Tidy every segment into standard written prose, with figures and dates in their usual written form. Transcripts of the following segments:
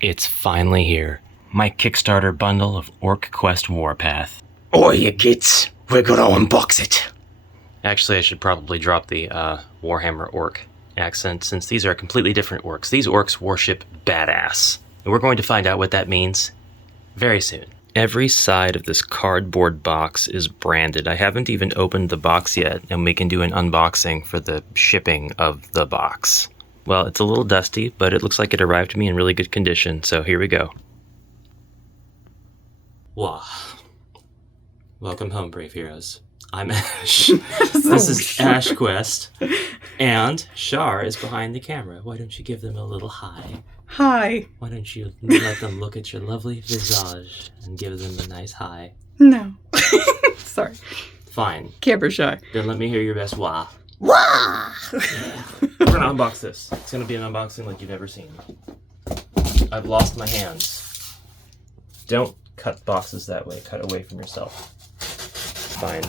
It's finally here. My Kickstarter bundle of OrcQuest WarPath. Oh, you kids, we're gonna unbox it. Actually, I should probably drop the Warhammer orc accent, since these are completely different orcs. These orcs worship badass. And we're going to find out what that means very soon. Every side of this cardboard box is branded. I haven't even opened the box yet, and we can do an unboxing for the shipping of the box. Well, it's a little dusty, but it looks like it arrived to me in really good condition, so here we go. Wah. Welcome home, brave heroes. I'm Ash. This is AshQuest, and Shar is behind the camera. Why don't you give them a little hi? Hi. Why don't you let them look at your lovely visage and give them a nice hi? No. Sorry. Fine. Camera shy. Then let me hear your best wah. Wah! We're gonna unbox this. It's gonna be an unboxing like you've never seen. I've lost my hands. Don't cut boxes that way. Cut away from yourself. Fine.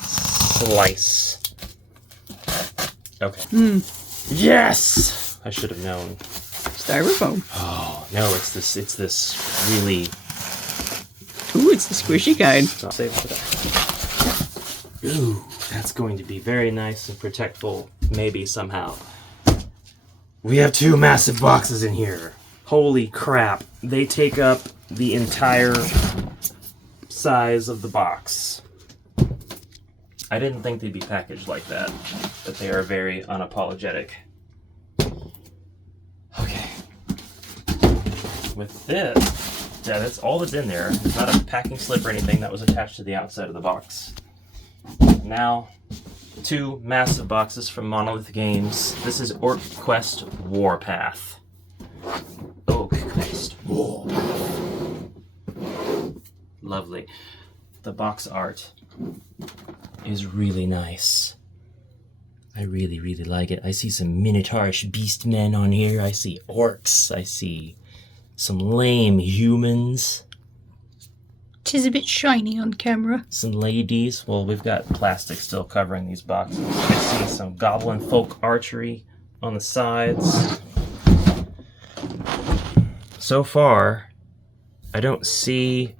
Slice. Okay. Yes! I should have known. Styrofoam. Oh, no, it's this really... Ooh, it's the squishy kind. I'll save it for that. Ooh, that's going to be very nice and protectful, maybe somehow. We have two massive boxes in here. Holy crap. They take up the entire size of the box. I didn't think they'd be packaged like that, but they are very unapologetic. Okay. With this, yeah, that's all that's in there. It's not a packing slip or anything that was attached to the outside of the box. Now, two massive boxes from Monolith Games. This is OrcQuest WarPath. OrcQuest WarPath. Lovely. The box art is really nice. I really, really like it. I see some minotaurish beast men on here. I see orcs. I see some lame humans. 'Tis a bit shiny on camera. Some ladies. Well, we've got plastic still covering these boxes. I see some goblin folk archery on the sides. So far, I don't see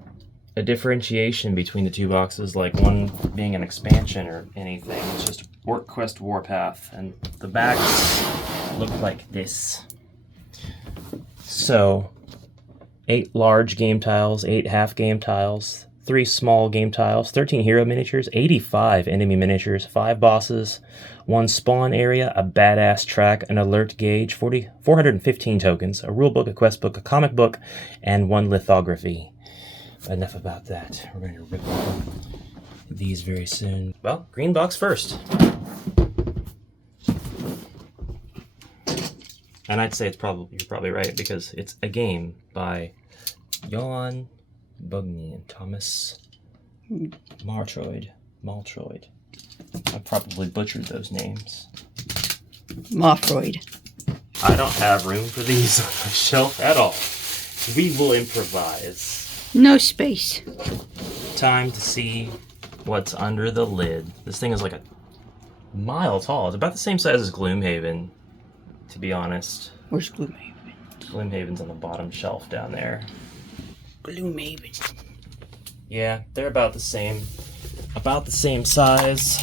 a differentiation between the two boxes, like one being an expansion or anything. It's just OrcQuest WarPath, and the backs look like this. So, 8 large game tiles, 8 half game tiles, 3 small game tiles, 13 hero miniatures, 85 enemy miniatures, 5 bosses, 1 spawn area, a badass track, an alert gauge, 415 tokens, a rulebook, a quest book, a comic book, and 1 lithography. Enough about that. We're going to rip these very soon. Well, green box first. And I'd say you're probably right, because it's a game by Johan Bugny and Thomas Maltroid. I probably butchered those names. Mothroid. I don't have room for these on my shelf at all. We will improvise. No space. Time to see what's under the lid. This thing is like a mile tall. It's about the same size as Gloomhaven, to be honest. Where's Gloomhaven? Gloomhaven's on the bottom shelf down there. Gloomhaven. Yeah, they're about the same size.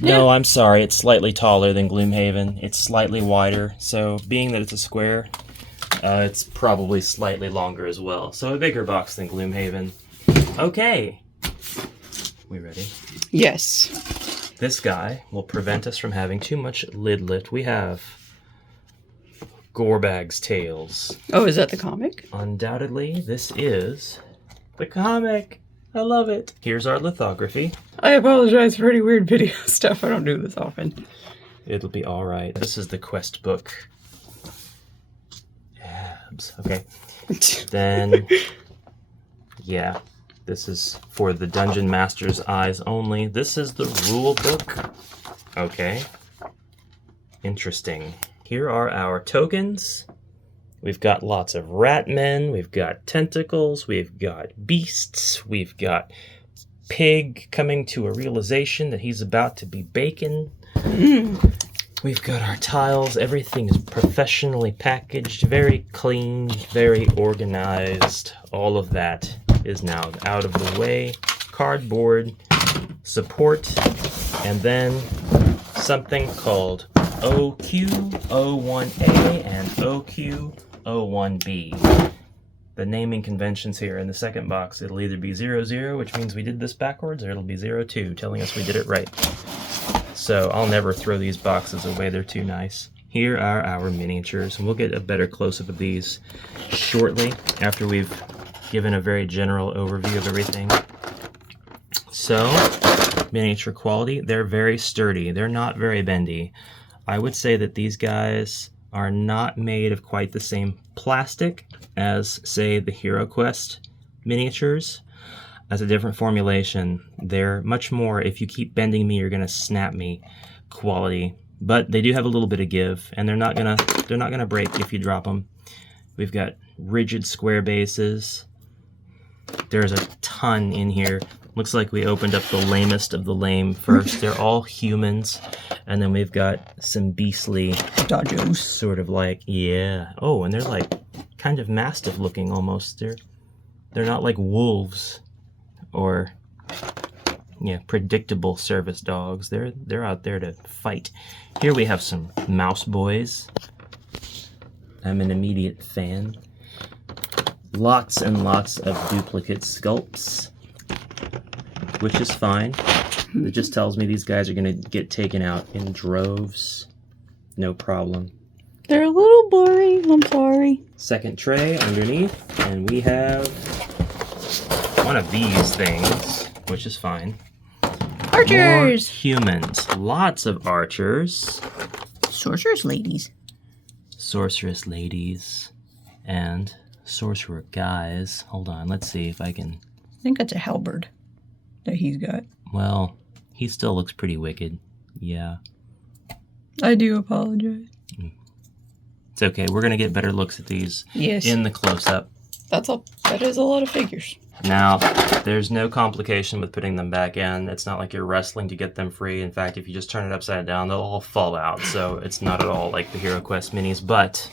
No, I'm sorry, it's slightly taller than Gloomhaven. It's slightly wider, so being that it's a square, it's probably slightly longer as well. So a bigger box than Gloomhaven. Okay. We ready? Yes. This guy will prevent us from having too much lid lift. We have Gorbag's Tales. Oh, is that the comic? Undoubtedly, this is the comic. I love it. Here's our lithography. I apologize for any weird video stuff. I don't do this often. It'll be all right. This is the quest book. Okay. Then, yeah, this is for the Dungeon Master's eyes only. This is the rule book. Okay. Interesting. Here are our tokens. We've got lots of rat men. We've got tentacles. We've got beasts. We've got pig coming to a realization that he's about to be bacon. We've got our tiles. Everything is professionally packaged, very clean, very organized. All of that is now out of the way. Cardboard, support, and then something called OQ01A and OQ01B. The naming conventions here in the second box, it'll either be 00, which means we did this backwards, or it'll be 02, telling us we did it right. So I'll never throw these boxes away, they're too nice. Here are our miniatures, and we'll get a better close-up of these shortly after we've given a very general overview of everything. So, miniature quality, they're very sturdy. They're not very bendy. I would say that these guys are not made of quite the same plastic as, say, the HeroQuest miniatures. As a different formulation, they're much more, if you keep bending me, you're gonna snap me quality. But they do have a little bit of give, and they're not gonna break if you drop them. We've got rigid square bases. There's a ton in here. Looks like we opened up the lamest of the lame first. They're all humans. And then we've got some beastly Dodgos. sort of like, yeah. Oh, and they're like kind of mastiff looking almost. They're not like wolves or predictable service dogs. They're out there to fight. Here we have some mouse boys. I'm an immediate fan. Lots and lots of duplicate sculpts, which is fine. It just tells me these guys are going to get taken out in droves. No problem. They're a little blurry. I'm sorry. Second tray underneath, and we have one of these things, which is fine. More Archers! humans. Lots of archers. Sorceress ladies. Sorceress ladies. And sorcerer guys. Hold on, let's see if I can... I think that's a halberd that he's got. Well, he still looks pretty wicked. Yeah. I do apologize. It's okay, we're gonna get better looks at these Yes. in the close-up. That is a lot of figures. Now, there's no complication with putting them back in. It's not like you're wrestling to get them free. In fact, if you just turn it upside down, they'll all fall out. So it's not at all like the HeroQuest minis. But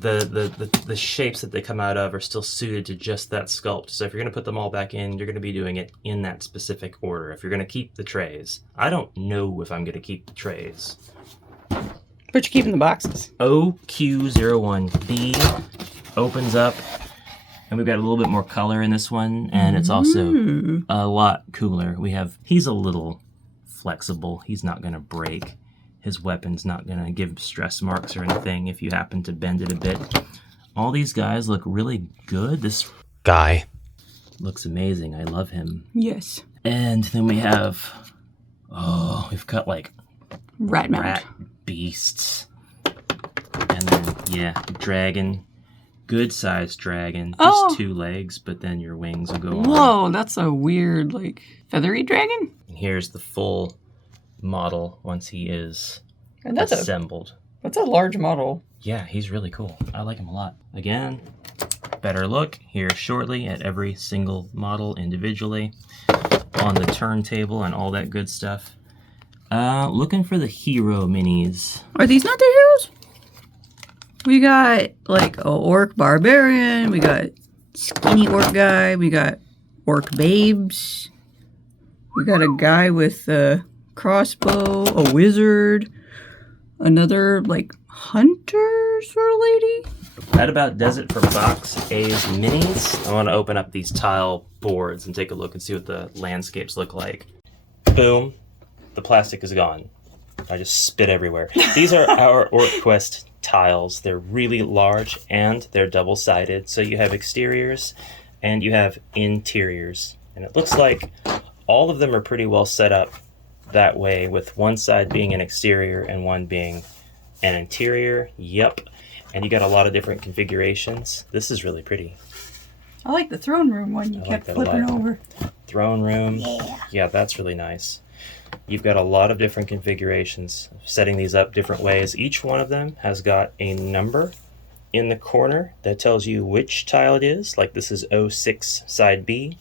the shapes that they come out of are still suited to just that sculpt. So if you're going to put them all back in, you're going to be doing it in that specific order. If you're going to keep the trays, I don't know if I'm going to keep the trays. But you're keeping the boxes. OQ01B opens up, and we've got a little bit more color in this one, and it's also a lot cooler. He's a little flexible. He's not going to break. His weapon's not going to give stress marks or anything if you happen to bend it a bit. All these guys look really good. This guy looks amazing. I love him. Yes. And then we have, we've got like Rat mount. rat beasts. And then, dragon. Good sized dragon. Just 2 legs, but then your wings will go on. Whoa, that's a weird, like, feathery dragon? And here's the full model once he is And that's assembled. That's a large model. Yeah, he's really cool. I like him a lot. Again, better look here shortly at every single model individually on the turntable and all that good stuff. Looking for the hero minis. Are these not their heroes? We got, like, a orc barbarian. We got skinny orc guy. We got orc babes. We got a guy with a crossbow, a wizard, another, like, hunter sort of lady. That about does it for Box A's minis. I want to open up these tile boards and take a look and see what the landscapes look like. Boom. The plastic is gone. I just spit everywhere. These are our OrcQuest tiles. They're really large and they're double-sided. So you have exteriors and you have interiors. And it looks like all of them are pretty well set up that way, with one side being an exterior and one being an interior. Yep. And you got a lot of different configurations. This is really pretty. I like the throne room one you I kept like that a flipping lot. over. Throne room. Yeah, that's really nice. You've got a lot of different configurations, setting these up different ways. Each one of them has got a number in the corner that tells you which tile it is. Like this is 06 side B,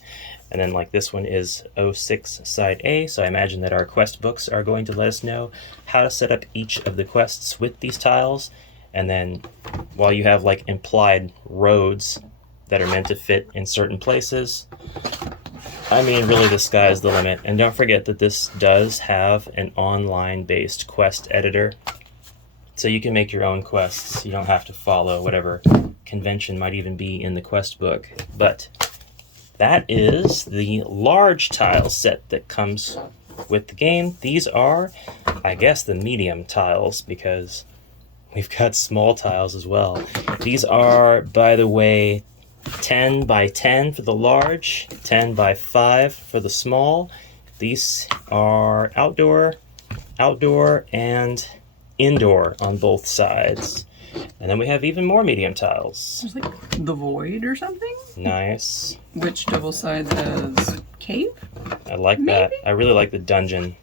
And then like this one is 06 side A, so I imagine that our quest books are going to let us know how to set up each of the quests with these tiles. And then while you have like implied roads that are meant to fit in certain places, I mean, really, the sky is the limit. And don't forget that this does have an online-based quest editor. So you can make your own quests. You don't have to follow whatever convention might even be in the quest book. But that is the large tile set that comes with the game. These are, I guess, the medium tiles, because we've got small tiles as well. These are, by the way, 10 by 10 for the large, 10 by 5 for the small. These are outdoor, and indoor on both sides. And then we have even more medium tiles. There's like the void or something? Nice. Which double sides has cave? I like that. I really like the dungeon.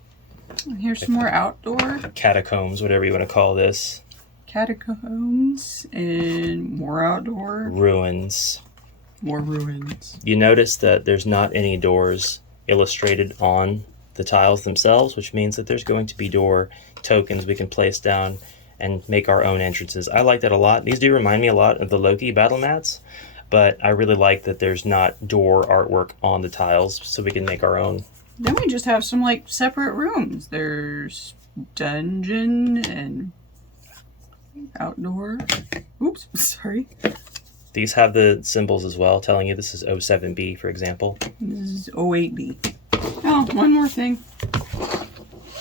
And here's some more outdoor. Catacombs, whatever you want to call this. Catacombs and more outdoor. Ruins. More ruins. You notice that there's not any doors illustrated on the tiles themselves, which means that there's going to be door tokens we can place down and make our own entrances. I like that a lot. These do remind me a lot of the Loki battle mats, but I really like that there's not door artwork on the tiles, so we can make our own. Then we just have some like separate rooms. There's dungeon and outdoor. Oops, sorry. These have the symbols as well, telling you this is 07B, for example. This is 08B. Oh, one more thing.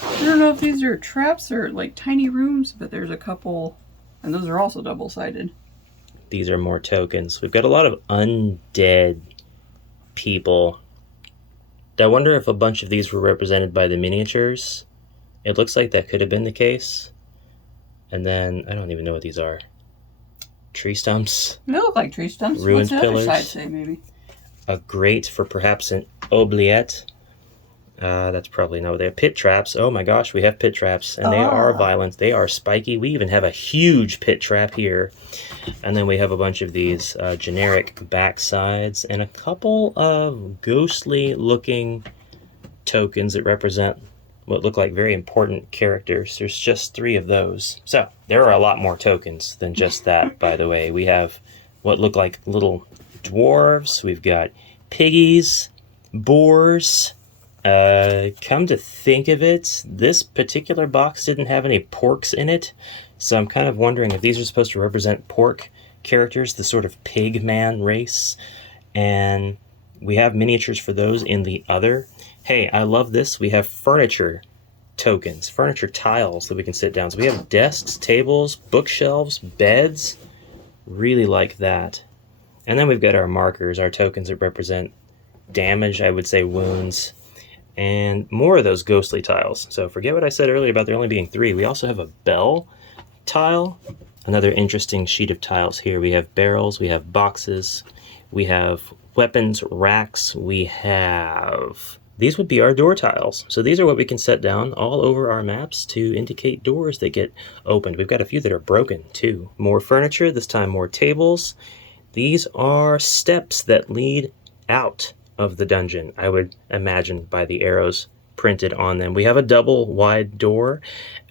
I don't know if these are traps or like tiny rooms, but there's a couple, and those are also double-sided. These are more tokens. We've got a lot of undead people. I wonder if a bunch of these were represented by the miniatures. It looks like that could have been the case. And then, I don't even know what these are. Tree stumps. They look like tree stumps. Ruined What's the pillars. other side say, maybe? A grate for perhaps an oubliette. That's probably no. They're pit traps. Oh my gosh, we have pit traps, and they are violent. They are spiky. We even have a huge pit trap here. And then we have a bunch of these generic backsides and a couple of ghostly looking tokens that represent what look like very important characters. There's just 3 of those. So there are a lot more tokens than just that, by the way. We have what look like little dwarves. We've got piggies, boars. Come to think of it, this particular box didn't have any porks in it, so I'm kind of wondering if these are supposed to represent pork characters, the sort of pig man race, and we have miniatures for those in the other. Hey, I love this. We have furniture tokens, furniture tiles that we can sit down. So we have desks, tables, bookshelves, beds. Really like that. And then we've got our markers, our tokens that represent damage, I would say wounds, and more of those ghostly tiles. So forget what I said earlier about there only being 3. We also have a bell tile. Another interesting sheet of tiles here. We have barrels, we have boxes, we have weapons racks, we have... These would be our door tiles. So these are what we can set down all over our maps to indicate doors that get opened. We've got a few that are broken too. More furniture, this time more tables. These are steps that lead out of the dungeon, I would imagine, by the arrows printed on them. We have a double wide door,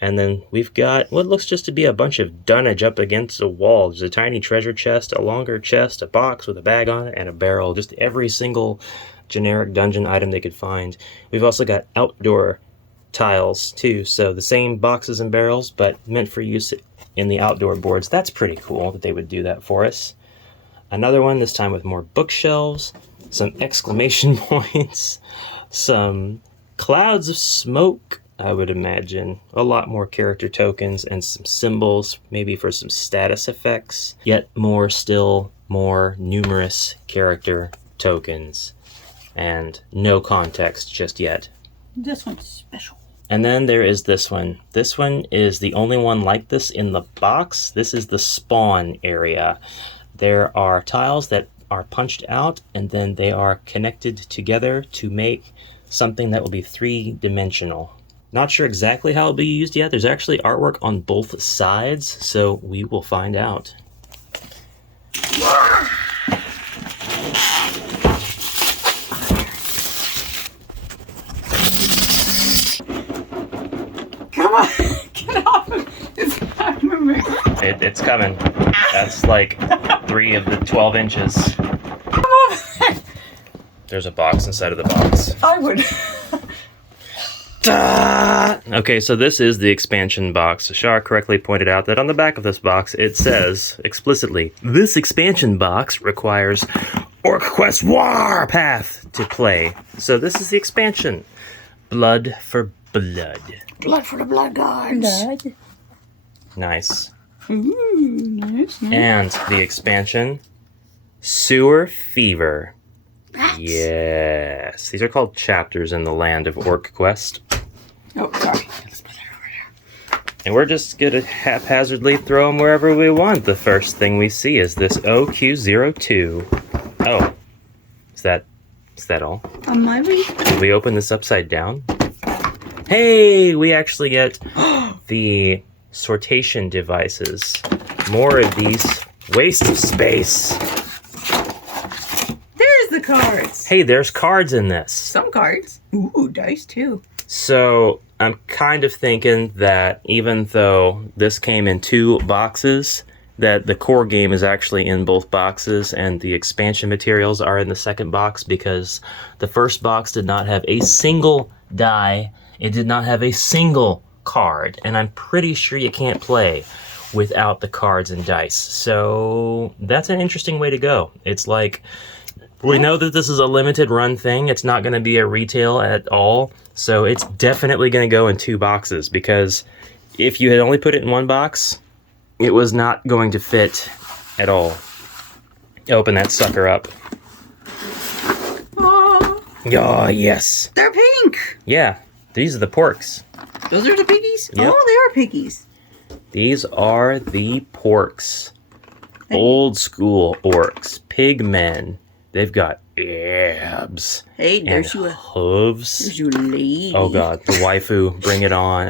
and then we've got what looks just to be a bunch of dunnage up against a wall. There's a tiny treasure chest, a longer chest, a box with a bag on it, and a barrel. Just every single generic dungeon item they could find. We've also got outdoor tiles too, so the same boxes and barrels, but meant for use in the outdoor boards. That's pretty cool that they would do that for us. Another one, this time with more bookshelves, some exclamation points, some clouds of smoke, I would imagine, a lot more character tokens and some symbols, maybe for some status effects, yet more, still more numerous character tokens, and no context just yet. This one's special. And then there is this one. This one is the only one like this in the box. This is the spawn area. There are tiles that are punched out, and then they are connected together to make something that will be 3-dimensional. Not sure exactly how it'll be used yet. There's actually artwork on both sides, so we will find out. on. Get off of It's not moving. It's coming. That's like 3 of the 12 inches. Come on. There's a box inside of the box. I would. Okay, so this is the expansion box. Shar correctly pointed out that on the back of this box, it says explicitly, this expansion box requires OrcQuest WarPath to play. So this is the expansion. Blood for blood. Blood for the blood gods. Nice. Ooh, nice. And the expansion, Sewer Fever. Yes. These are called chapters in the land of OrcQuest. Oh, sorry. Let's put that over there. And we're just going to haphazardly throw them wherever we want. The first thing we see is this OQ02. Oh. Is that all? On my way. Did we open this upside down? Hey, we actually get the sortation devices. More of these. Waste of space. There's the cards. Hey, there's cards in this. Some cards. Ooh, dice too. So I'm kind of thinking that even though this came in 2 boxes, that the core game is actually in both boxes and the expansion materials are in the second box, because the first box did not have a single die. It did not have a single card, and I'm pretty sure you can't play without the cards and dice. So that's an interesting way to go. It's like, we know that this is a limited run thing. It's not going to be a retail at all. So it's definitely going to go in 2 boxes, because if you had only put it in 1 box, it was not going to fit at all. Open that sucker up. Oh, Oh, yes. they're pink. Yeah, these are the porks. Those are the piggies? Yep. Oh, they are piggies. These are the porks. Old school orcs. Pigmen. They've got abs. Hey, And there's you a hooves. lady. Oh god, the waifu, bring it on.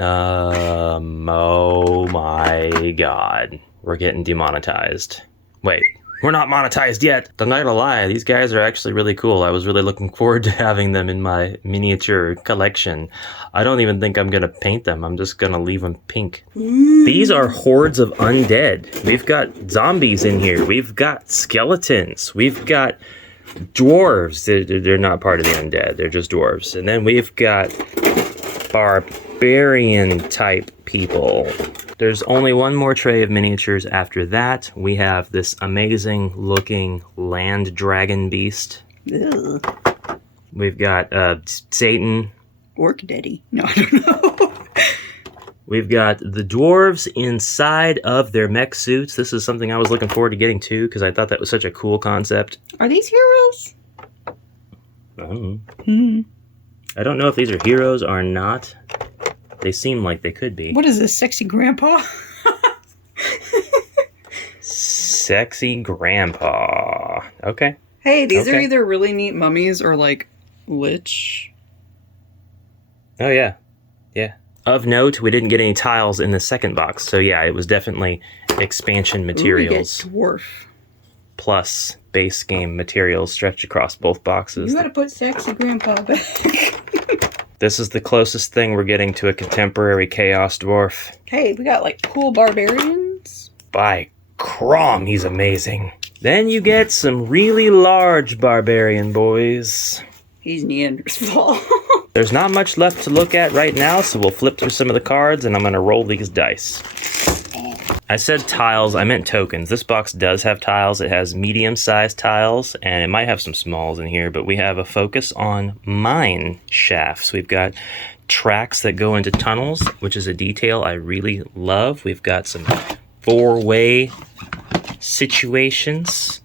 Oh my god. We're getting demonetized. Wait, we're not monetized yet. I'm not gonna lie, these guys are actually really cool. I was really looking forward to having them in my miniature collection. I don't even think I'm gonna paint them. I'm just gonna leave them pink. These are hordes of undead. We've got zombies in here. We've got skeletons. We've got dwarves. They're not part of the undead. They're just dwarves. And then we've got barbarian type people. There's only one more tray of miniatures after that. We have this amazing looking land dragon beast. Ugh. We've got Satan. Orc daddy. No, I don't know. We've got the dwarves inside of their mech suits. This is something I was looking forward to getting too, because I thought that was such a cool concept. Are these heroes? I don't know. I don't know if these are heroes or not. They seem like they could be. What is this, sexy grandpa? Sexy grandpa. Okay. Hey, these are Okay. either really neat mummies or like lich. Oh, yeah. Yeah. Of note, we didn't get any tiles in the second box. So, yeah, it was definitely expansion materials Ooh, we get dwarf. plus base game materials stretched across both boxes. You gotta put sexy grandpa back. This is the closest thing we're getting to a contemporary chaos dwarf. Hey, we got like cool barbarians. By Crom, he's amazing. Then you get some really large barbarian boys. He's Neanderthal. There's not much left to look at right now, so we'll flip through some of the cards and I'm gonna roll these dice. I said tiles, I meant tokens. This box does have tiles. It has medium-sized tiles, and it might have some smalls in here, but we have a focus on mine shafts. We've got tracks that go into tunnels, which is a detail I really love. We've got some 4-way situations.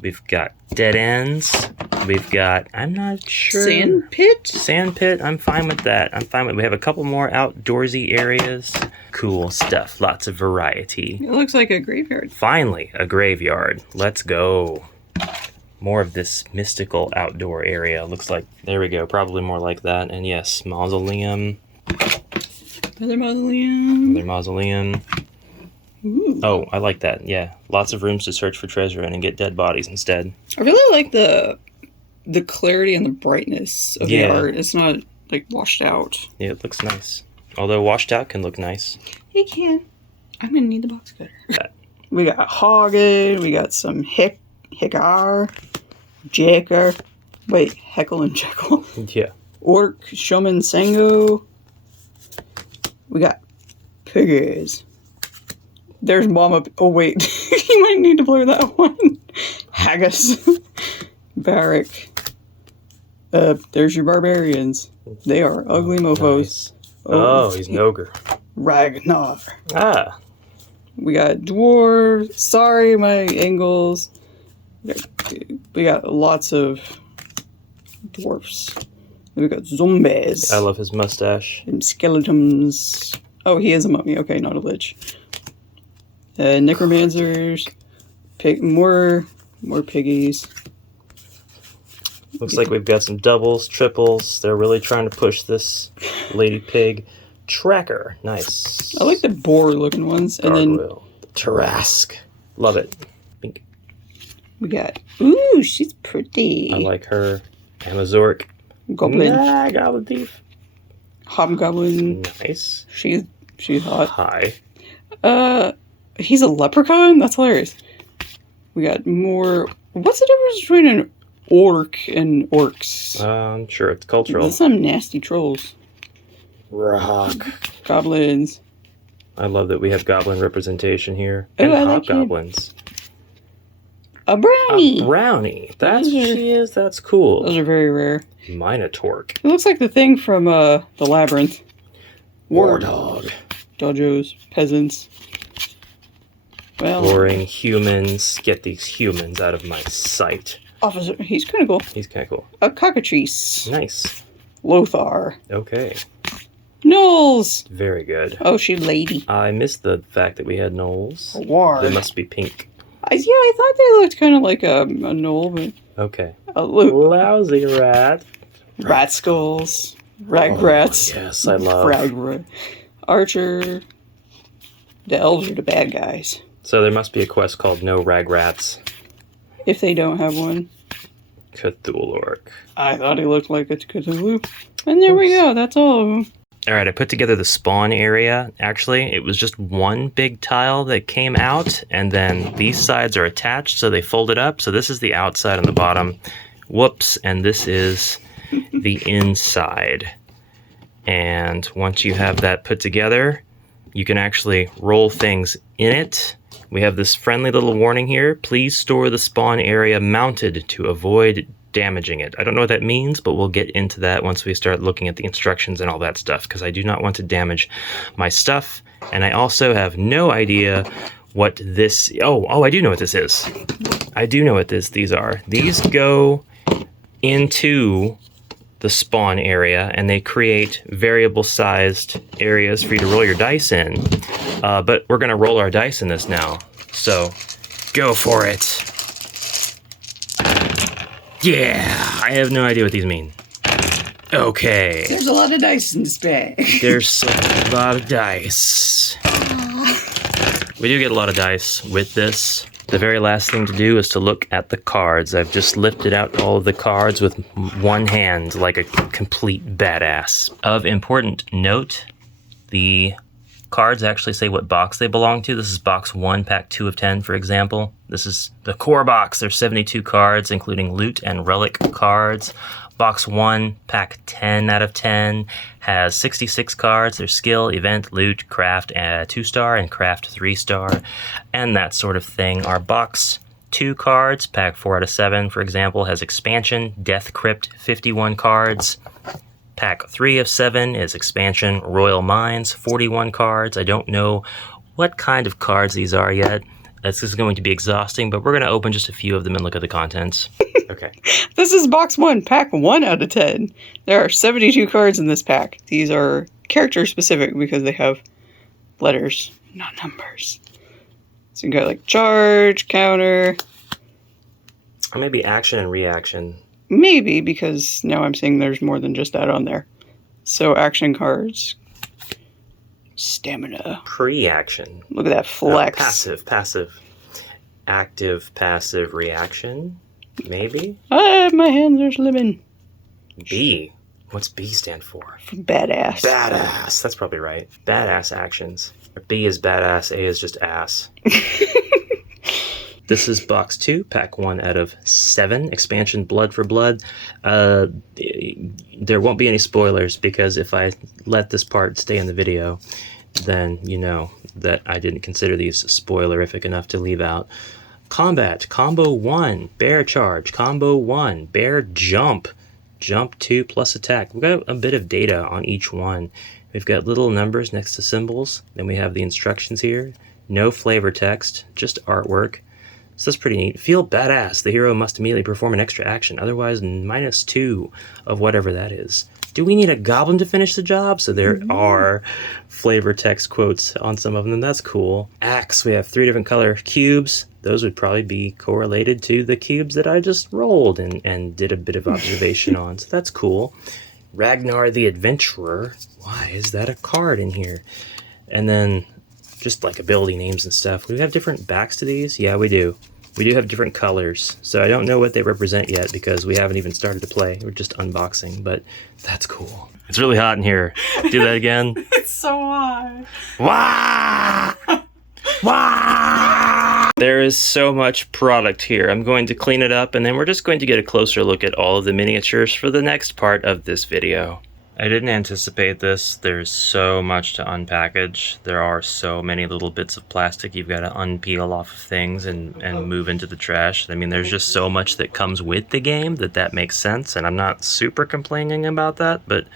We've got dead ends. We've got, I'm not sure. Sand pit? Sand pit, I'm fine with that. We have a couple more outdoorsy areas. Cool stuff, lots of variety. It looks like a graveyard. Finally, a graveyard. Let's go. More of this mystical outdoor area. Looks like, there we go, probably more like that. And yes, mausoleum. Another mausoleum. Another mausoleum. Ooh. Oh, I like that. Yeah, lots of rooms to search for treasure in and get dead bodies instead. I really like the clarity and the brightness of the Yeah. art. It's not like washed out. Yeah, it looks nice. Although washed out can look nice. He can. I'm gonna need the box cutter. We got Hagen. We got some Hickar, Jacker. Wait, Heckle and Jekyll. Yeah. Orc, Shuman, Sango. We got piggies. There's Mama. Oh wait, you might need to blur that one. Haggis, Barrack. There's your barbarians. They are ugly mofos. Nice. Oh, he's an ogre. Ragnar. Ah. We got dwarves. Sorry, my angles. We got lots of dwarfs. We got zombies. I love his mustache. And skeletons. Oh, he is a mummy. Okay, not a lich. Necromancers. More piggies. Looks like we've got some doubles, triples. They're really trying to push this lady pig tracker. Nice. I like the boar looking ones. And then Gargoyle. Tarrasque. Love it. Pink. we got. Ooh, she's pretty. I like her. Amazork. Goblin. Nah, Goblin Thief. Hobgoblin. Nice. She's hot. Hi. He's a leprechaun? That's hilarious. We got more. What's the difference between an orc and orcs? I'm sure it's cultural. There's some nasty trolls. Rock. Goblins. I love that we have goblin representation here. Oh, And I like it. hobgoblins. A brownie. A brownie. That's Those what are- she is. That's cool. Those are very rare. Minotaur. It looks like the thing from the labyrinth. Wardog. Dojos. Peasants. Well, Boring humans. Get these humans out of my sight. officer. He's kind of cool. He's kind of cool. A cockatrice. Nice. Lothar. Okay. Knowles. Very good. Oh, she lady. I missed the fact that we had gnolls. A ward. They must be pink. I thought they looked kind of like a knoll, but Okay. look. Lousy rat. Rat skulls. Ragrats. Yes, I love. Ragrat. Archer. The elves are the bad guys. So there must be a quest called No Ragrats. If they don't have one. Cthulhu orc. I thought he looked like a Cthulhu. And there we go. That's all of them. All right, I put together the spawn area. Actually, it was just one big tile that came out, and then these sides are attached, so they folded up. So this is the outside and the bottom. Whoops, and this is the inside. And once you have that put together, you can actually roll things in it. We have this friendly little warning here. Please store the spawn area mounted to avoid damaging it. I don't know what that means, but we'll get into that once we start looking at the instructions and all that stuff, because I do not want to damage my stuff. And I also have no idea what this... Oh, I do know what this is. I do know what these are. These go into the spawn area, and they create variable-sized areas for you to roll your dice in. But we're going to roll our dice in this now. So, go for it. Yeah, I have no idea what these mean. Okay. There's a lot of dice in this bag. There's a lot of dice. We do get a lot of dice with this. The very last thing to do is to look at the cards. I've just lifted out all of the cards with one hand like a complete badass. Of important note, the cards actually say what box they belong to. This is box 1, pack 2 of 10, for example. This is the core box. There's 72 cards, including loot and relic cards. Box 1, pack 10 out of 10, has 66 cards. There's skill, event, loot, craft 2-star, and craft 3-star, and that sort of thing. Our box 2 cards, pack 4 out of 7, for example, has expansion, Death Crypt, 51 cards. Pack 3 of 7 is expansion, Royal Mines, 41 cards. I don't know what kind of cards these are yet. This is going to be exhausting, but we're going to open just a few of them and look at the contents. Okay. This is box 1, pack 1 out of 10. There are 72 cards in this pack. These are character specific because they have letters, not numbers. So you got like charge, counter. Or maybe action and reaction. Maybe, because now I'm seeing there's more than just that on there. So action cards. Stamina. Pre-action. Look at that flex. Passive. Active, passive, reaction. Maybe. My hands are slipping. B. What's B stand for? Badass. Badass. That's probably right. Badass actions. B is badass, A is just ass. This is box 2, pack 1 out of 7, expansion Blood for Blood. There won't be any spoilers because if I let this part stay in the video, then you know that I didn't consider these spoilerific enough to leave out. Combat, combo 1, bear charge, combo 1, bear jump, jump 2 plus attack. We've got a bit of data on each one. We've got little numbers next to symbols. Then we have the instructions here. No flavor text, just artwork. So that's pretty neat. Feel badass. The hero must immediately perform an extra action, otherwise -2 of whatever that is. Do we need a goblin to finish the job? So there are flavor text quotes on some of them. That's cool. Axe, we have 3 different color cubes. Those would probably be correlated to the cubes that I just rolled and did a bit of observation on. So that's cool. Ragnar the Adventurer. Why is that a card in here? And then just like ability names and stuff. Do we have different backs to these? Yeah, we do. We do have different colors. So I don't know what they represent yet because we haven't even started to play. We're just unboxing, but that's cool. It's really hot in here. Do that again. It's so hot. Wah! Wah! There is so much product here. I'm going to clean it up and then we're just going to get a closer look at all of the miniatures for the next part of this video. I didn't anticipate this. There's so much to unpackage. There are so many little bits of plastic you've got to unpeel off of things and move into the trash. I mean, there's just so much that comes with the game that makes sense, and I'm not super complaining about that, but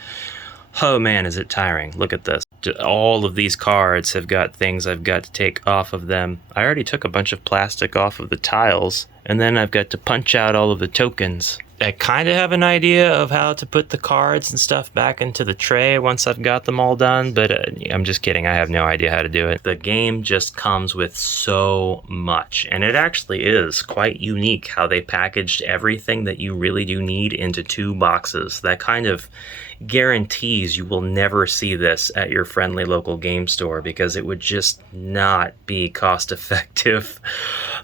oh man, is it tiring. Look at this. All of these cards have got things I've got to take off of them. I already took a bunch of plastic off of the tiles, and then I've got to punch out all of the tokens. I kind of have an idea of how to put the cards and stuff back into the tray once I've got them all done, but I'm just kidding. I have no idea how to do it. The game just comes with so much, and it actually is quite unique how they packaged everything that you really do need into 2 boxes. That kind of guarantees you will never see this at your friendly local game store because it would just not be cost effective.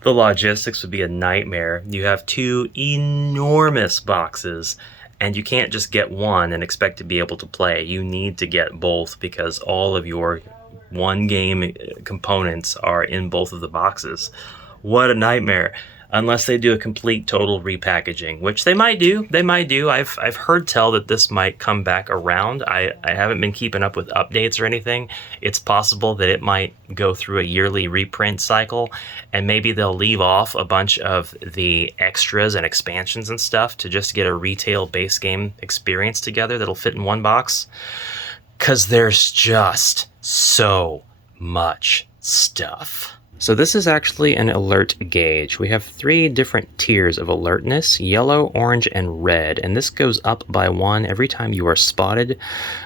The logistics would be a nightmare. You have 2 enormous boxes and you can't just get one and expect to be able to play. You need to get both because all of your one game components are in both of the boxes. What a nightmare. Unless they do a complete total repackaging, which they might do. They might do. I've heard tell that this might come back around. I haven't been keeping up with updates or anything. It's possible that it might go through a yearly reprint cycle, and maybe they'll leave off a bunch of the extras and expansions and stuff to just get a retail base game experience together that'll fit in one box. 'Cause there's just so much stuff. So this is actually an alert gauge. We have 3 different tiers of alertness: yellow, orange, and red. And this goes up by 1 every time you are spotted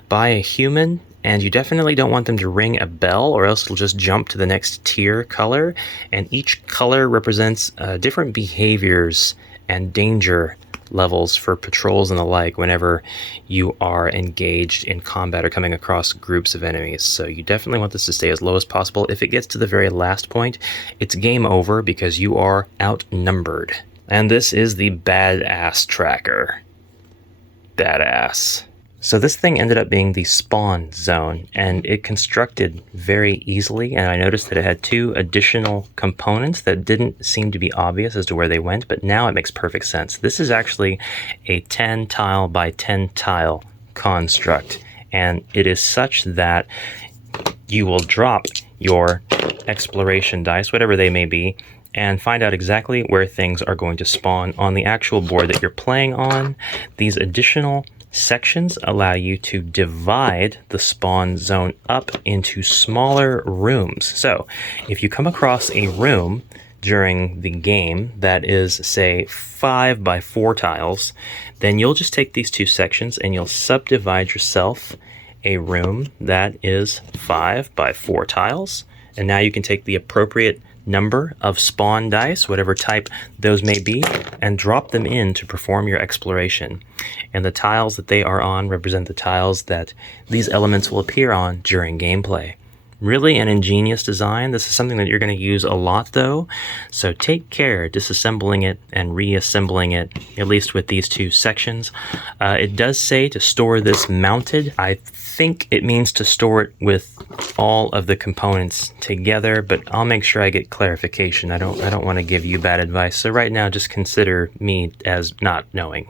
by a human. And you definitely don't want them to ring a bell or else it'll just jump to the next tier color. And each color represents different behaviors and danger levels for patrols and the like whenever you are engaged in combat or coming across groups of enemies. So you definitely want this to stay as low as possible. If it gets to the very last point, it's game over because you are outnumbered. And this is the badass tracker. Badass. So this thing ended up being the spawn zone, and it constructed very easily, and I noticed that it had 2 additional components that didn't seem to be obvious as to where they went, but now it makes perfect sense. This is actually a 10 tile by 10 tile construct, and it is such that you will drop your exploration dice, whatever they may be, and find out exactly where things are going to spawn on the actual board that you're playing on. These additional sections allow you to divide the spawn zone up into smaller rooms. So if you come across a room during the game that is, say, 5 by 4 tiles, then you'll just take these 2 sections and you'll subdivide yourself a room that is 5 by 4 tiles. And now you can take the appropriate number of spawn dice, whatever type those may be, and drop them in to perform your exploration. And the tiles that they are on represent the tiles that these elements will appear on during gameplay. Really an ingenious design. This is something that you're going to use a lot though, so take care disassembling it and reassembling it, at least with these two sections. It does say to store this mounted. I think it means to store it with all of the components together, but I'll make sure I get clarification. I don't want to give you bad advice, so right now just consider me as not knowing.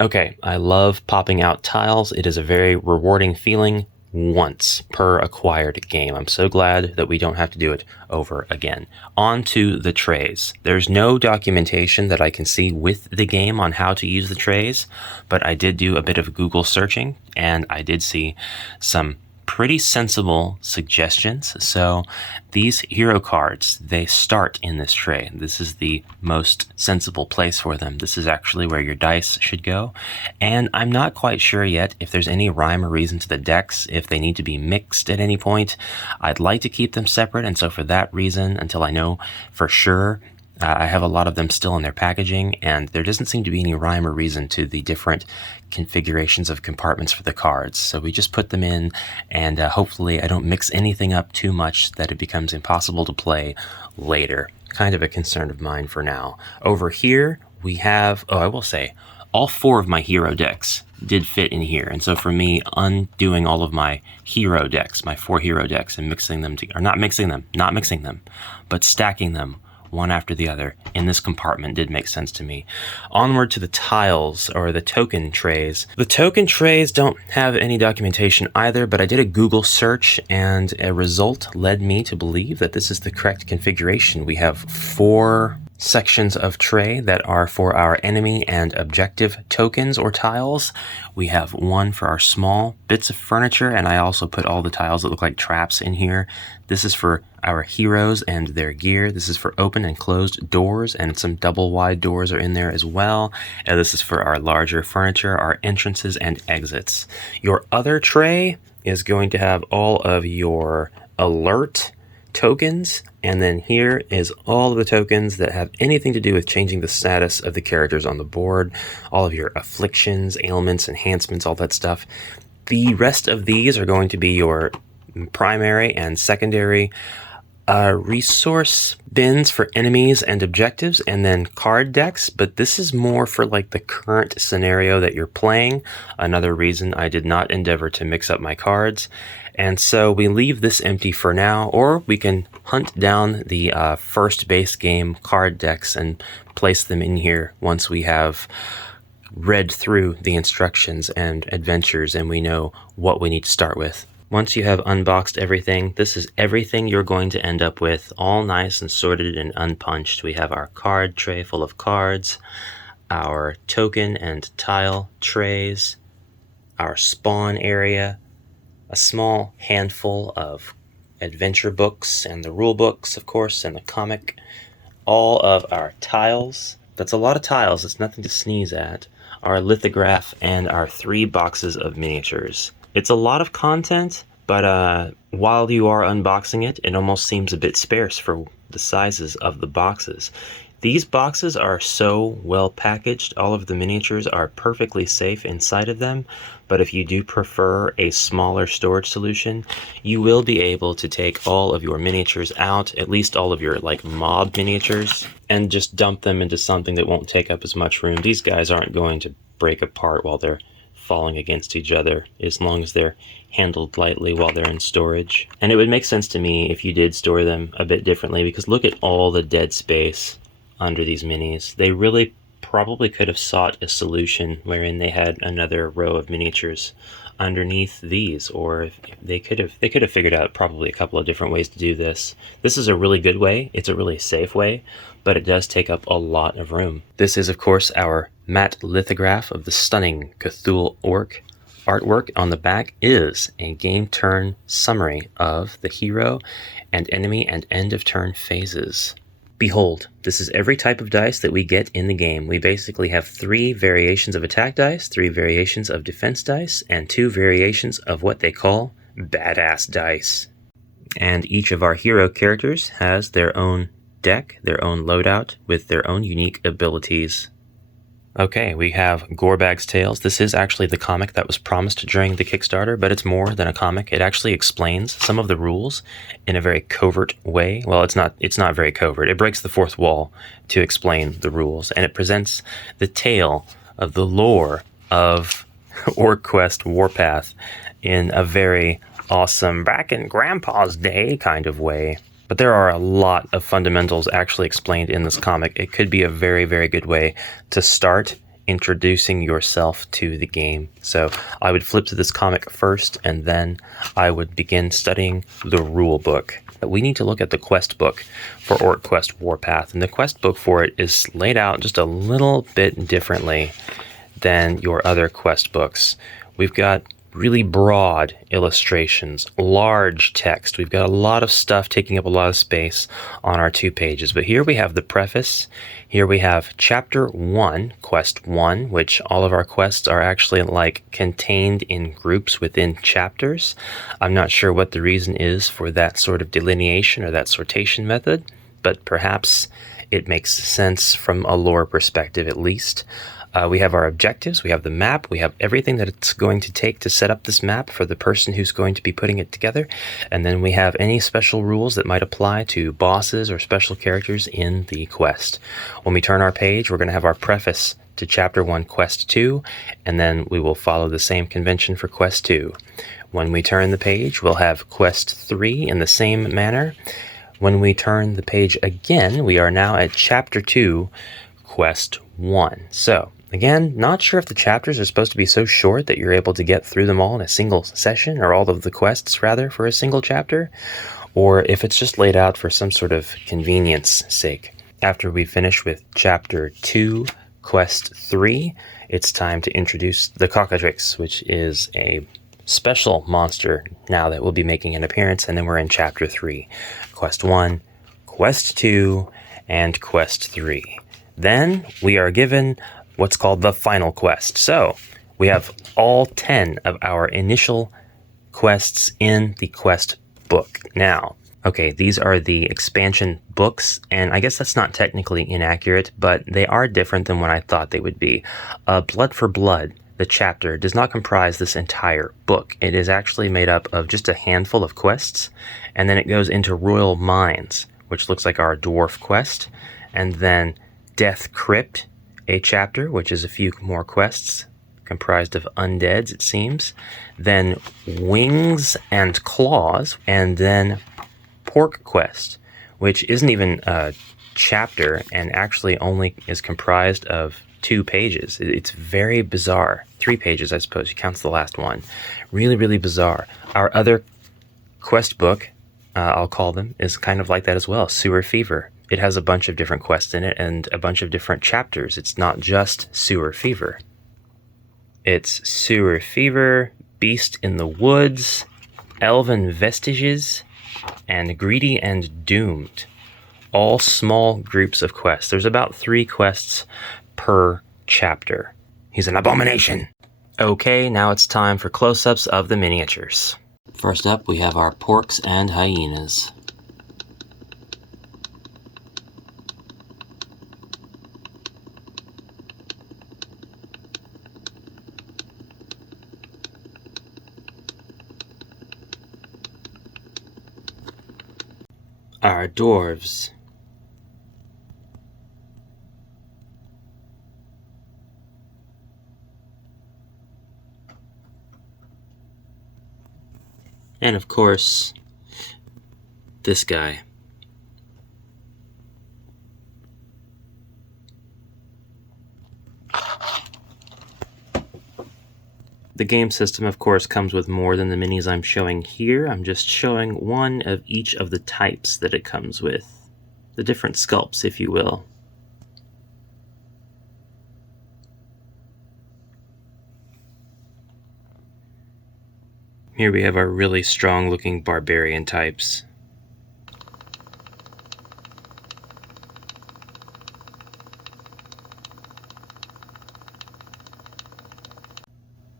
Okay, I love popping out tiles. It is a very rewarding feeling once per acquired game. I'm so glad that we don't have to do it over again. On to the trays. There's no documentation that I can see with the game on how to use the trays, but I did do a bit of Google searching and I did see some pretty sensible suggestions. So these hero cards, they start in this tray. This is the most sensible place for them. This is actually where your dice should go. And I'm not quite sure yet if there's any rhyme or reason to the decks, if they need to be mixed at any point. I'd like to keep them separate, and so for that reason, until I know for sure, I have a lot of them still in their packaging, and there doesn't seem to be any rhyme or reason to the different configurations of compartments for the cards. So we just put them in, and hopefully I don't mix anything up too much that it becomes impossible to play later. Kind of a concern of mine for now. Over here, we have, I will say, all 4 of my hero decks did fit in here. And so for me, undoing all of my hero decks, my 4 hero decks, and mixing them together, not mixing them, but stacking them one after the other in this compartment did make sense to me. Onward to the tiles, or the token trays. The token trays don't have any documentation either, but I did a Google search and a result led me to believe that this is the correct configuration. We have 4 sections of tray that are for our enemy and objective tokens or tiles. We have 1 for our small bits of furniture, and I also put all the tiles that look like traps in here. This is for our heroes and their gear. This is for open and closed doors, and some double wide doors are in there as well. And this is for our larger furniture, our entrances and exits. Your other tray is going to have all of your alert tokens, and then here is all of the tokens that have anything to do with changing the status of the characters on the board, all of your afflictions, ailments, enhancements, all that stuff. The rest of these are going to be your primary and secondary resource bins for enemies and objectives, and then card decks, but this is more for like the current scenario that you're playing. Another reason I did not endeavor to mix up my cards. And so we leave this empty for now, or we can hunt down the first base game card decks and place them in here once we have read through the instructions and adventures and we know what we need to start with. Once you have unboxed everything, this is everything you're going to end up with, all nice and sorted and unpunched. We have our card tray full of cards, our token and tile trays, our spawn area, a small handful of adventure books and the rule books, of course, and the comic, all of our tiles. That's a lot of tiles, it's nothing to sneeze at. Our lithograph and our 3 boxes of miniatures. It's a lot of content, but while you are unboxing it, it almost seems a bit sparse for the sizes of the boxes. These boxes are so well packaged, all of the miniatures are perfectly safe inside of them, but if you do prefer a smaller storage solution, you will be able to take all of your miniatures out, at least all of your like mob miniatures, and just dump them into something that won't take up as much room. These guys aren't going to break apart while they're falling against each other, as long as they're handled lightly while they're in storage. And it would make sense to me if you did store them a bit differently, because look at all the dead space under these minis. They really probably could have sought a solution wherein they had another row of miniatures underneath these, or they could have figured out probably a couple of different ways to do this. This is a really good way, it's a really safe way, but it does take up a lot of room. This is of course our matte lithograph of the stunning Cthulhu orc. Artwork on the back is a game turn summary of the hero and enemy and end of turn phases. Behold, this is every type of dice that we get in the game. We basically have 3 variations of attack dice, 3 variations of defense dice, and 2 variations of what they call badass dice. And each of our hero characters has their own deck, their own loadout, with their own unique abilities. Okay, we have Gorebag's Tales. This is actually the comic that was promised during the Kickstarter, but it's more than a comic. It actually explains some of the rules in a very covert way. Well, it's not very covert. It breaks the fourth wall to explain the rules, and it presents the tale of the lore of OrcQuest WarPath in a very awesome, back in Grandpa's day kind of way. But there are a lot of fundamentals actually explained in this comic. It could be a very, very good way to start introducing yourself to the game. So I would flip to this comic first, and then I would begin studying the rule book. But we need to look at the quest book for OrcQuest WarPath, and the quest book for it is laid out just a little bit differently than your other quest books. We've got really broad illustrations, large text. We've got a lot of stuff taking up a lot of space on our 2 pages. But here we have the preface. Here we have Chapter 1, Quest 1, which all of our quests are actually like contained in groups within chapters. I'm not sure what the reason is for that sort of delineation or that sortation method, but perhaps it makes sense from a lore perspective at least. We have our objectives, we have the map, we have everything that it's going to take to set up this map for the person who's going to be putting it together, and then we have any special rules that might apply to bosses or special characters in the quest. When we turn our page, we're going to have our preface to Chapter 1, Quest 2, and then we will follow the same convention for Quest 2. When we turn the page, we'll have Quest 3 in the same manner. When we turn the page again, we are now at Chapter 2, Quest 1. So, again, not sure if the chapters are supposed to be so short that you're able to get through them all in a single session, or all of the quests, rather, for a single chapter, or if it's just laid out for some sort of convenience sake. After we finish with Chapter 2, Quest 3, it's time to introduce the Cockatrix, which is a special monster now that will be making an appearance, and then we're in Chapter 3, Quest 1, Quest 2, and Quest 3. Then we are given what's called the final quest. So we have all 10 of our initial quests in the quest book. Now, okay, these are the expansion books, and I guess that's not technically inaccurate, but they are different than what I thought they would be. Blood for Blood, the chapter, does not comprise this entire book. It is actually made up of just a handful of quests, and then it goes into Royal Mines, which looks like our dwarf quest, and then Death Crypt, a chapter, which is a few more quests comprised of undeads, it seems. Then Wings and Claws, and then Pork Quest, which isn't even a chapter and actually only is comprised of 2 pages. It's very bizarre. 3 pages, I suppose. He counts the last one. Really, really bizarre. Our other quest book, I'll call them, is kind of like that as well. Sewer Fever. It has a bunch of different quests in it and a bunch of different chapters. It's not just Sewer Fever. It's Sewer Fever, Beast in the Woods, Elven Vestiges, and Greedy and Doomed. All small groups of quests. There's about 3 quests per chapter. He's an abomination. Okay, now it's time for close-ups of the miniatures. First up, we have our porks and hyenas. Our dwarves. And of course, this guy. The game system, of course, comes with more than the minis I'm showing here. I'm just showing one of each of the types that it comes with. The different sculpts, if you will. Here we have our really strong-looking barbarian types.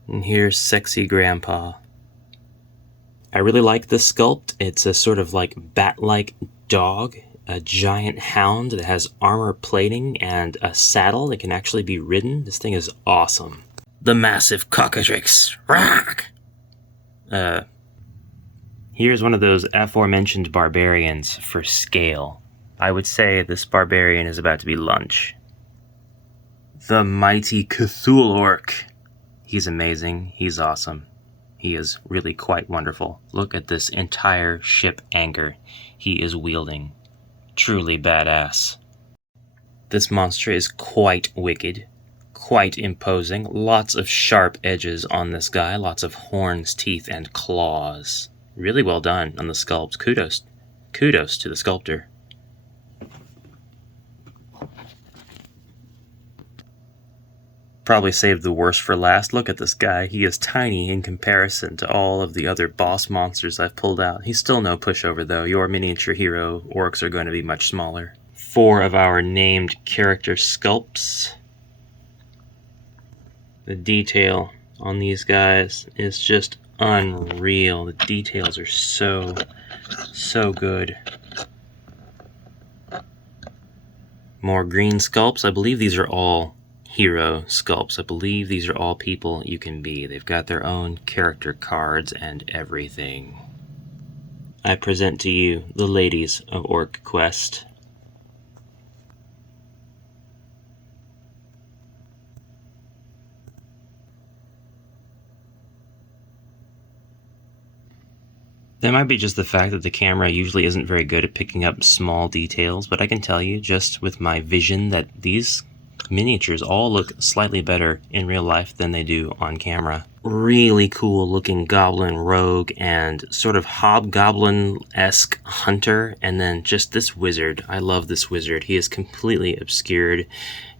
And here's Sexy Grandpa. I really like this sculpt. It's a sort of like bat-like dog a giant hound that has armor plating and a saddle that can actually be ridden. This thing is awesome. The massive cockatrix. Rock! Here's one of those aforementioned barbarians for scale. I would say this barbarian is about to be lunch. The mighty Cthulhu orc. He's amazing. He's awesome. He is really quite wonderful. Look at this entire ship anchor he is wielding. Truly badass. This monster is quite wicked, quite imposing. Lots of sharp edges on this guy. Lots of horns, teeth, and claws. Really well done on the sculpt. Kudos to the sculptor. Probably saved the worst for last. Look at this guy. He is tiny in comparison to all of the other boss monsters I've pulled out. He's still no pushover though. Your miniature hero orcs are going to be much smaller. 4 of our named character sculpts. The detail on these guys is just unreal. The details are so good. More green sculpts. I believe these are all hero sculpts. I believe these are all people you can be. They've got their own character cards and everything. I present to you the ladies of OrcQuest. That might be just the fact that the camera usually isn't very good at picking up small details, but I can tell you just with my vision that these miniatures all look slightly better in real life than they do on camera. Really cool looking goblin rogue and sort of hobgoblin-esque hunter, and then just this wizard. I love this wizard. He is completely obscured.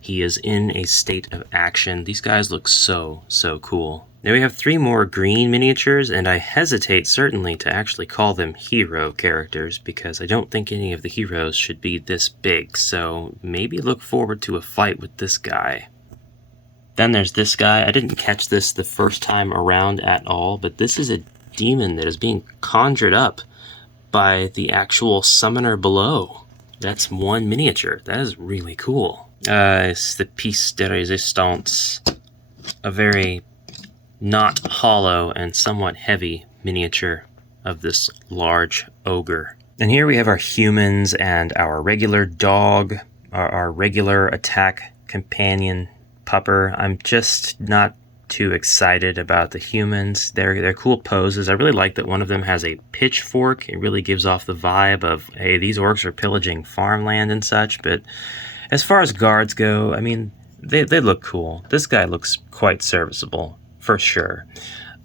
He is in a state of action. These guys look so cool. Now we have 3 more green miniatures, and I hesitate certainly to actually call them hero characters because I don't think any of the heroes should be this big, so maybe look forward to a fight with this guy. Then there's this guy. I didn't catch this the first time around at all, but this is a demon that is being conjured up by the actual summoner below. That's 1 miniature. That is really cool. It's the piece de resistance. A very not hollow and somewhat heavy miniature of this large ogre. And here we have our humans and our regular dog, our regular attack companion pupper. I'm just not too excited about the humans. They're cool poses. I really like that one of them has a pitchfork. It really gives off the vibe of, hey, these orcs are pillaging farmland and such. But as far as guards go, I mean, they look cool. This guy looks quite serviceable. For sure.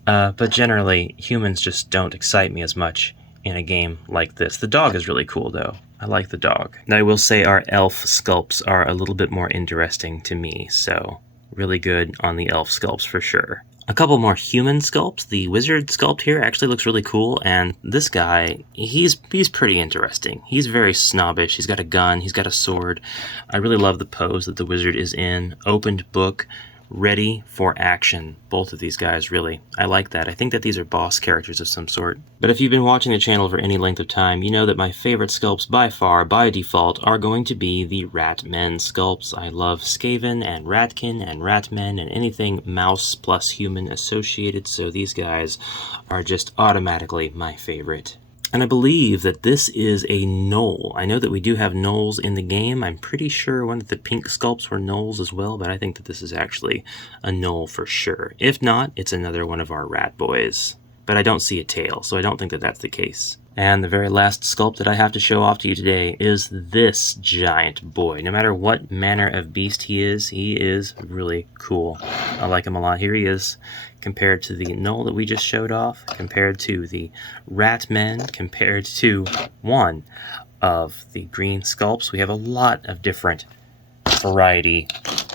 But generally, humans just don't excite me as much in a game like this. The dog is really cool, though. I like the dog. Now, I will say our elf sculpts are a little bit more interesting to me, so really good on the elf sculpts for sure. A couple more human sculpts. The wizard sculpt here actually looks really cool, and this guy, he's pretty interesting. He's very snobbish. He's got a gun. He's got a sword. I really love the pose that the wizard is in. Opened book. Ready for action. Both of these guys, really. I like that. I think that these are boss characters of some sort. But if you've been watching the channel for any length of time, you know that my favorite sculpts by far, by default, are going to be the Ratmen sculpts. I love Skaven and Ratkin and Ratmen and anything mouse plus human associated, so these guys are just automatically my favorite. And I believe that this is a gnoll. I know that we do have gnolls in the game. I'm pretty sure one of the pink sculpts were gnolls as well, but I think that this is actually a gnoll for sure. If not, it's another one of our rat boys. But I don't see a tail, so I don't think that that's the case. And the very last sculpt that I have to show off to you today is this giant boy. No matter what manner of beast he is really cool. I like him a lot. Here he is, compared to the gnoll that we just showed off, compared to the Ratmen, compared to one of the green sculpts. We have a lot of different variety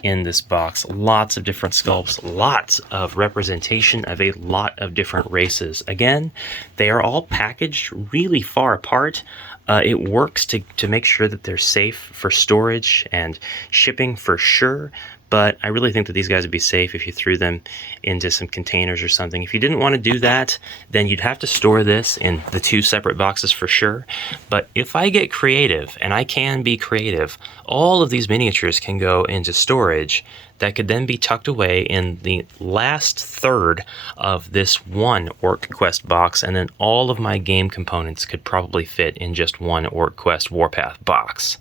in this box. Lots of different sculpts, lots of representation of a lot of different races. Again, they are all packaged really far apart. It works to make sure that they're safe for storage and shipping for sure, but I really think that these guys would be safe if you threw them into some containers or something. If you didn't want to do that, then you'd have to store this in the 2 separate boxes for sure. But if I get creative, and I can be creative, all of these miniatures can go into storage that could then be tucked away in the last third of this one OrcQuest box, and then all of my game components could probably fit in just one OrcQuest WarPath box.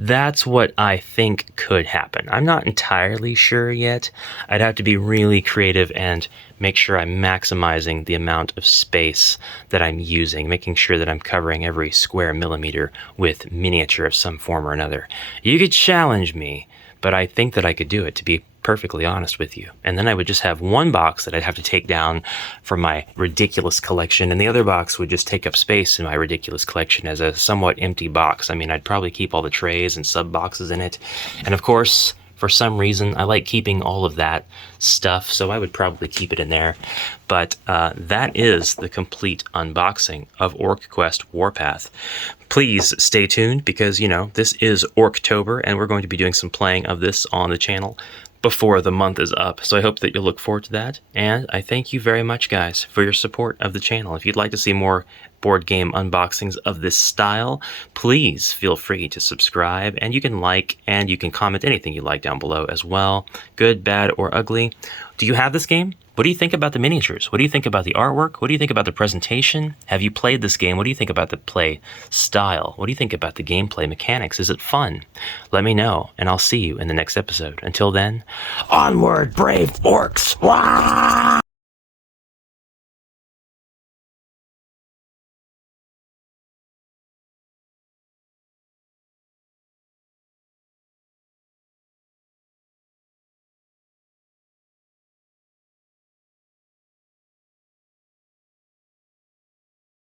That's what I think could happen. I'm not entirely sure yet. I'd have to be really creative and make sure I'm maximizing the amount of space that I'm using, making sure that I'm covering every square millimeter with miniature of some form or another. You could challenge me, but I think that I could do it, to be perfectly honest with you. And then I would just have one box that I'd have to take down from my ridiculous collection, and the other box would just take up space in my ridiculous collection as a somewhat empty box. I mean, I'd probably keep all the trays and sub boxes in it. And of course, for some reason, I like keeping all of that stuff, so I would probably keep it in there. But that is the complete unboxing of OrcQuest WarPath. Please stay tuned because, you know, this is Orctober, and we're going to be doing some playing of this on the channel before the month is up. So I hope that you'll look forward to that. And I thank you very much, guys, for your support of the channel. If you'd like to see more board game unboxings of this style, please feel free to subscribe, and you can like and you can comment anything you like down below as well, good, bad, or ugly. Do you have this game? What do you think about the miniatures? What do you think about the artwork? What do you think about the presentation? Have you played this game? What do you think about the play style? What do you think about the gameplay mechanics? Is it fun? Let me know, and I'll see you in the next episode. Until then, Onward, brave orcs! Wah!